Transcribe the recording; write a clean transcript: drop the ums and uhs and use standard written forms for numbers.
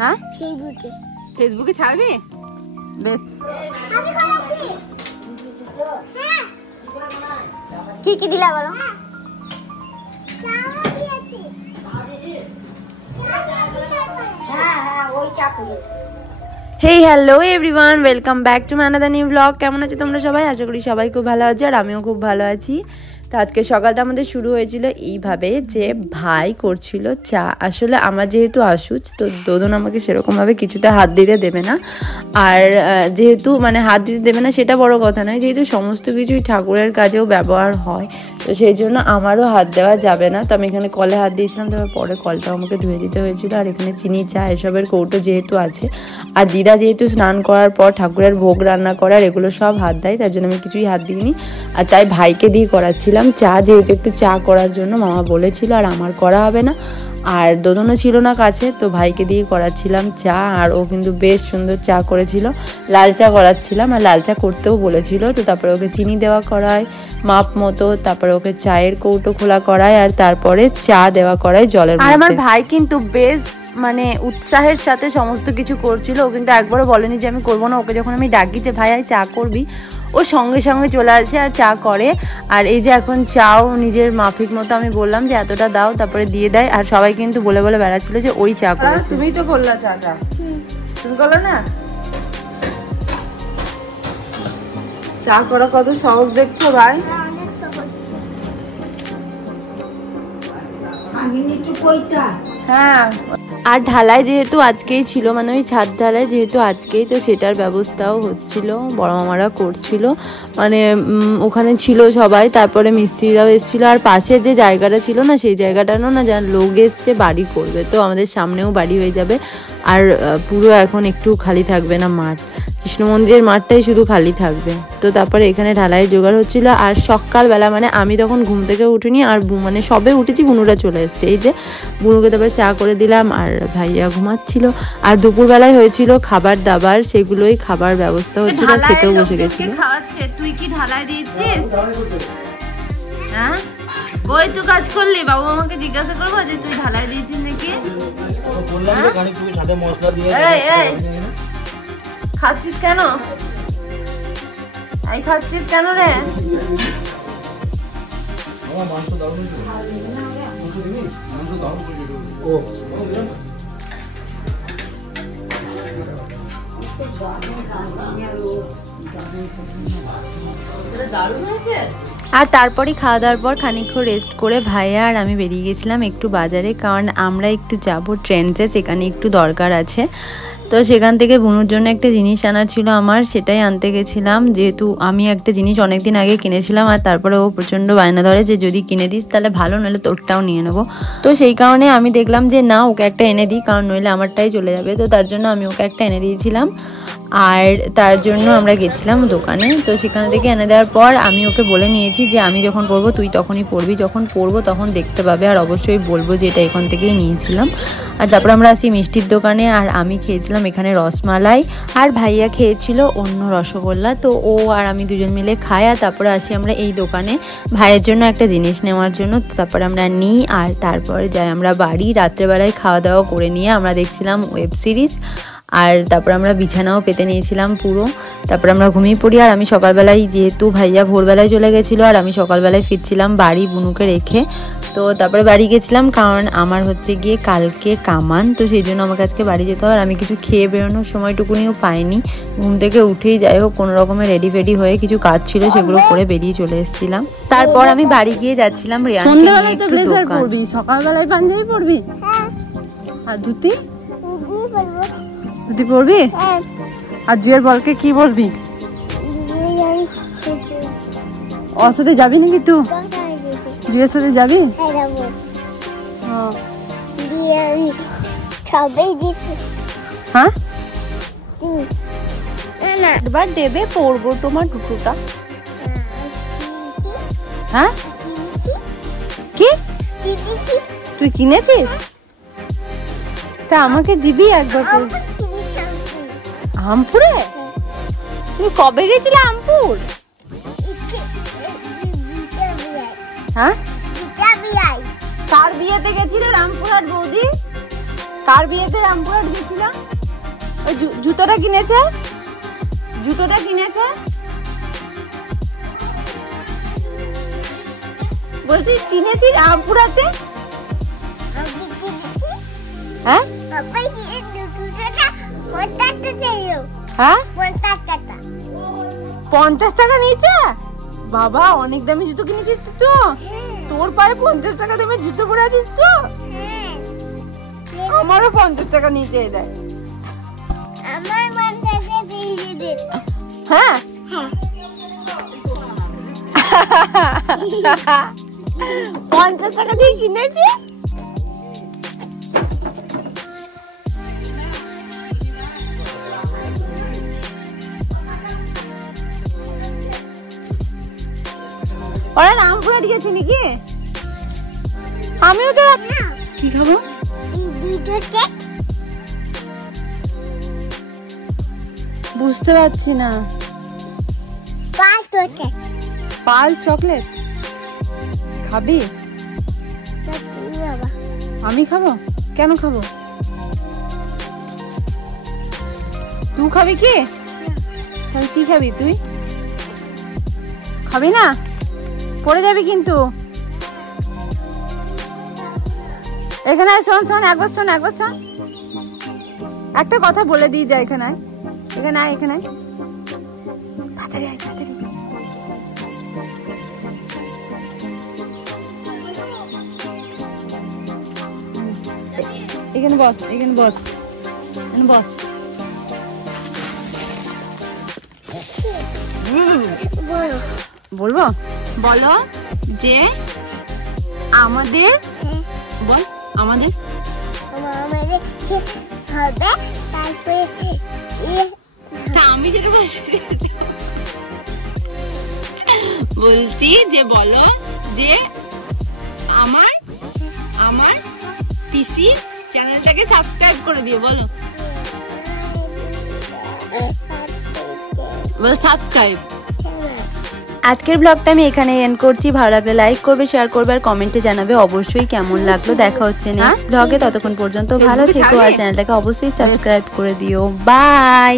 হ্যাঁ ফেসবুকে ছাড়বি বেশ। কি কি দিলা বলো? Hey hello everyone, welcome back to my another new blog. কেমন আছো তোমরা সবাই? আশা করি সবাই খুব ভালো আছো আর আমিও খুব ভালো আছি। তো আজকে সকালটা আমাদের শুরু হয়েছিল এইভাবে যে ভাই করছিল চা। আসলে আমার যেহেতু আসুচ, তো দোদন আমাকে সেরকমভাবে কিছুতে হাত দিতে দেবে না। আর যেহেতু মানে হাত দিতে দেবে না সেটা বড় কথা নয়, যেহেতু সমস্ত কিছুই ঠাকুরের কাজেও ব্যবহার হয়, তো সেই জন্য আমারও হাত দেওয়া যাবে না। তো আমি এখানে কলে হাত দিয়েছিলাম, তারপর পরে কলটাও আমাকে ধুয়ে দিতে হয়েছিল। আর এখানে চিনি চা এসবের কৌটো যেহেতু আছে, আর দিদা যেহেতু স্নান করার পর ঠাকুরের ভোগ রান্না করার এগুলো সব হাত দেয়, তার জন্য আমি কিছুই হাত দিইনি। আর তাই ভাইকে দিয়ে করাচ্ছিলাম চা, যেহেতু একটু চা করার জন্য মামা বলেছিল, আর আমার করা হবে না। আর দোদনও ছিল না কাছে, তো ভাইকে দিয়ে করাচ্ছিলাম চা। আর ও কিন্তু বেশ সুন্দর চা করেছিল, লাল চা করাচ্ছিলাম, আর লাল চা করতেও বলেছিল। তো তারপরে ওকে চিনি দেওয়া করায় মাপ মতো, তারপরে ওকে চায়ের কৌটো খোলা করায়, আর তারপরে চা দেওয়া করায় জলের মধ্যে। আর আমার ভাই কিন্তু বেশ মানে উৎসাহের সাথে সমস্ত কিছু করছিল। ও কিন্তু একবারও বলেনি যে আমি করবো না। ওকে যখন আমি ডাকি যে ভাই আয় চা করবি, ও সঙ্গে সঙ্গে চলে আসে আর চা করে। আর এই যে এখন চাও নিজের মাফিক মতো আমি বললাম যে এতটা দাও, তারপরে দিয়ে দেয়। আর সবাই কিন্তু বলে বলে বেড়াচ্ছিল যে ওই চা করেছে। তুমি তো করলা চাটা, তুমি করলে না? চা করা কত সহজ দেখছো ভাই? হ্যাঁ। আর ঢালাই যেহেতু আজকেই ছিল, মানে ওই ছাদ ঢালাই যেহেতু আজকেই, তো সেটার ব্যবস্থাও হচ্ছিল, বড় মামারা করছিল, মানে ওখানে ছিল সবাই। তারপরে মিস্ত্রিরাও এসেছিলো। আর পাশে যে জায়গাটা ছিল না, সেই জায়গাটারও না যা লোক এসছে বাড়ি করবে, তো আমাদের সামনেও বাড়ি হয়ে যাবে। আর পুরো এখন একটু খালি থাকবে না মাঠ, কৃষ্ণ মন্দিরের মাঠটাই শুধু খালি থাকবে। তো তারপরে এখানে ঢালাই জোগাড় হচ্ছিল। আর সকালবেলা মানে আমি তখন ঘুম থেকে উঠিনি, আর মানে সবে উঠেছি, বুনুরা চলে এসছে। এই যে বুনুকে তারপরে চা করে দিলাম, আর ভাইয়া ঘুমাচ্ছিল। আর দুপুরবেলায় হয়েছিল খাবার দাবার, সেগুলোই খাবার ব্যবস্থা হচ্ছিল, খেতেও বসে গেছিল। তুই কি ঢালাই দিয়েছিস? হ্যাঁ ওই তুই কাজ করলি, বাবু আমাকে জিজ্ঞাসা করবো যে তুই ঢালাই দিয়েছিস নাকি? খাচ্ছিস কেন? এই খাচ্ছিস কেন রে? দারুণ হয়েছে। আর তারপরে খাওয়া দাওয়ার পর খানিকক্ষণ রেস্ট করে ভাইয়া আর আমি বেরিয়ে গেছিলাম একটু বাজারে, কারণ আমরা একটু যাবো ট্রেনতে, সেখানে একটু দরকার আছে। তো সেখান থেকে বুনুর জন্য একটা জিনিস আনার ছিল আমার, সেটাই আনতে গেছিলাম। যেহেতু আমি একটা জিনিস অনেকদিন আগে কিনেছিলাম, আর তারপরে ও প্রচণ্ড বায়না ধরে যে যদি কিনে দিস তাহলে ভালো, নইলে তোরটাও নিয়ে নেবো। তো সেই কারণে আমি দেখলাম যে না, ওকে একটা এনে দিই, কারণ নইলে আমারটাই চলে যাবে। তো তার জন্য আমি ওকে একটা এনে দিয়েছিলাম। আর তার জন্য আমরা গেছিলাম দোকানে। তো সেখান থেকে এনে দেওয়ার পর আমি ওকে বলে নিয়েছি যে আমি যখন পরবো তুই তখনই পরবি, যখন পরবো তখন দেখতে পাবে, আর অবশ্যই বলবো যে এটা এখান থেকেই নিয়েছিলাম। আর তারপর আমরা আসি মিষ্টির দোকানে, আর আমি খেয়েছিলাম এখানে রসমালাই, আর ভাইয়া খেয়েছিল অন্য রসগোল্লা। তো ও আর আমি দুজন মিলে খাই। আর তারপরে আসি আমরা এই দোকানে ভাইয়ের জন্য একটা জিনিস নেওয়ার জন্য। তারপরে আমরা নিই, আর তারপরে যাই আমরা বাড়ি। রাত্রেবেলায় খাওয়া দাওয়া করে নিয়ে আমরা দেখছিলাম ওয়েব সিরিজ, আর তারপর আমরা বিছানাও পেতে নিয়েছিলাম পুরো। তারপর আমরা ঘুমিয়ে পড়ি। আর আমি সকালবেলায়, যেহেতু ভাইয়া ভোরবেলায় চলে গেছিলো, আর আমি সকালবেলায় ফিরছিলাম বাড়ি বুনুকে রেখে। তো তারপরে বাড়ি গেছিলাম, কারণ আমার হচ্ছে গিয়ে কালকে কামান, তো সেই জন্য আমাকে আজকে বাড়ি যেতে হবে। আর আমি কিছু খেয়ে বেরোনোর সময়টুকুনিও পাইনি, ঘুম থেকে উঠেই যাই হোক কোনো রকমের রেডি ফেডি হয়ে কিছু কাজ ছিল সেগুলো করে বেরিয়ে চলে এসেছিলাম। তারপর আমি বাড়ি গিয়ে যাচ্ছিলাম রিয়ানকে নিয়ে একটু দোকান। সকালবেলায় পাঞ্জাবি পরবি আর ধুতি ধুতি পরবি, আর জুয়ের বলকে কি বলবি? ওর সাথে যাবি নাকি তুই? জুয়ের সাথে যাবি? হ্যাঁ এবার দেবে পরবো তোমার দুটোটা। হ্যাঁ কি তুই কিনেছিস? তা আমাকে দিবি একবার? আমপুরে? তুমি কবে গেছিলে আমপুর? হ্যাঁ কার বিয়েতে গেছিলে রামপুরহাট বৌদি? কার বিয়েতে রামপুরহাট গেছিল? ওই জুতোটা কিনেছে, জুতোটা কিনেছে। বলছি কিনেছি রামপুরহাটে। হ্যাঁ হ্যাঁ 50 টাকা নিয়েছে। বাবা অনেক দামি জুতো কিনেছিস তো। তোর পায়ে 50 টাকা দামে জুতো পরে আছিস তো। আমারও 50 টাকা নিচে দেয়। হ্যাঁ 50 টাকা দিয়ে কিনেছি। ওরা রামপুরহাট গেছে নাকি? আমিও তো কি খাবো? বুঝতে পারছি না। পাল চকলেট খাবি? আমি খাবো? কেন খাবো? তুই খাবি কি? তাহলে কি খাবি তুই? খাবি না? পড়ে যাবি কিন্তু। এখানে শোন শোন একবার শোন একবার শোন, একটা কথা বলে দিয়ে যা। এখানে এখানে আয়, এখানে তাড়াতাড়ি আয়, তাড়াতাড়ি। এখানে বস, এখানে বস, এখানে বস। বলবো? বলো যে আমাদের, বল আমাদের আমি যেটা বলছি বলছি যে বলো যে আমার আমার পিসি চ্যানেলটাকে সাবস্ক্রাইব করে দিও। বলো, বল সাবস্ক্রাইব। আজকের ব্লগটা আমি এখানে এন্ড করছি। ভালো লাগলে লাইক করবে, শেয়ার করবে আর কমেন্টে জানাবে অবশ্যই কেমন লাগলো। দেখা হচ্ছে নেক্সট ব্লগে। ততক্ষণ পর্যন্ত ভালো থেকো আর চ্যানেলটাকে অবশ্যই সাবস্ক্রাইব করে দিও। বাই।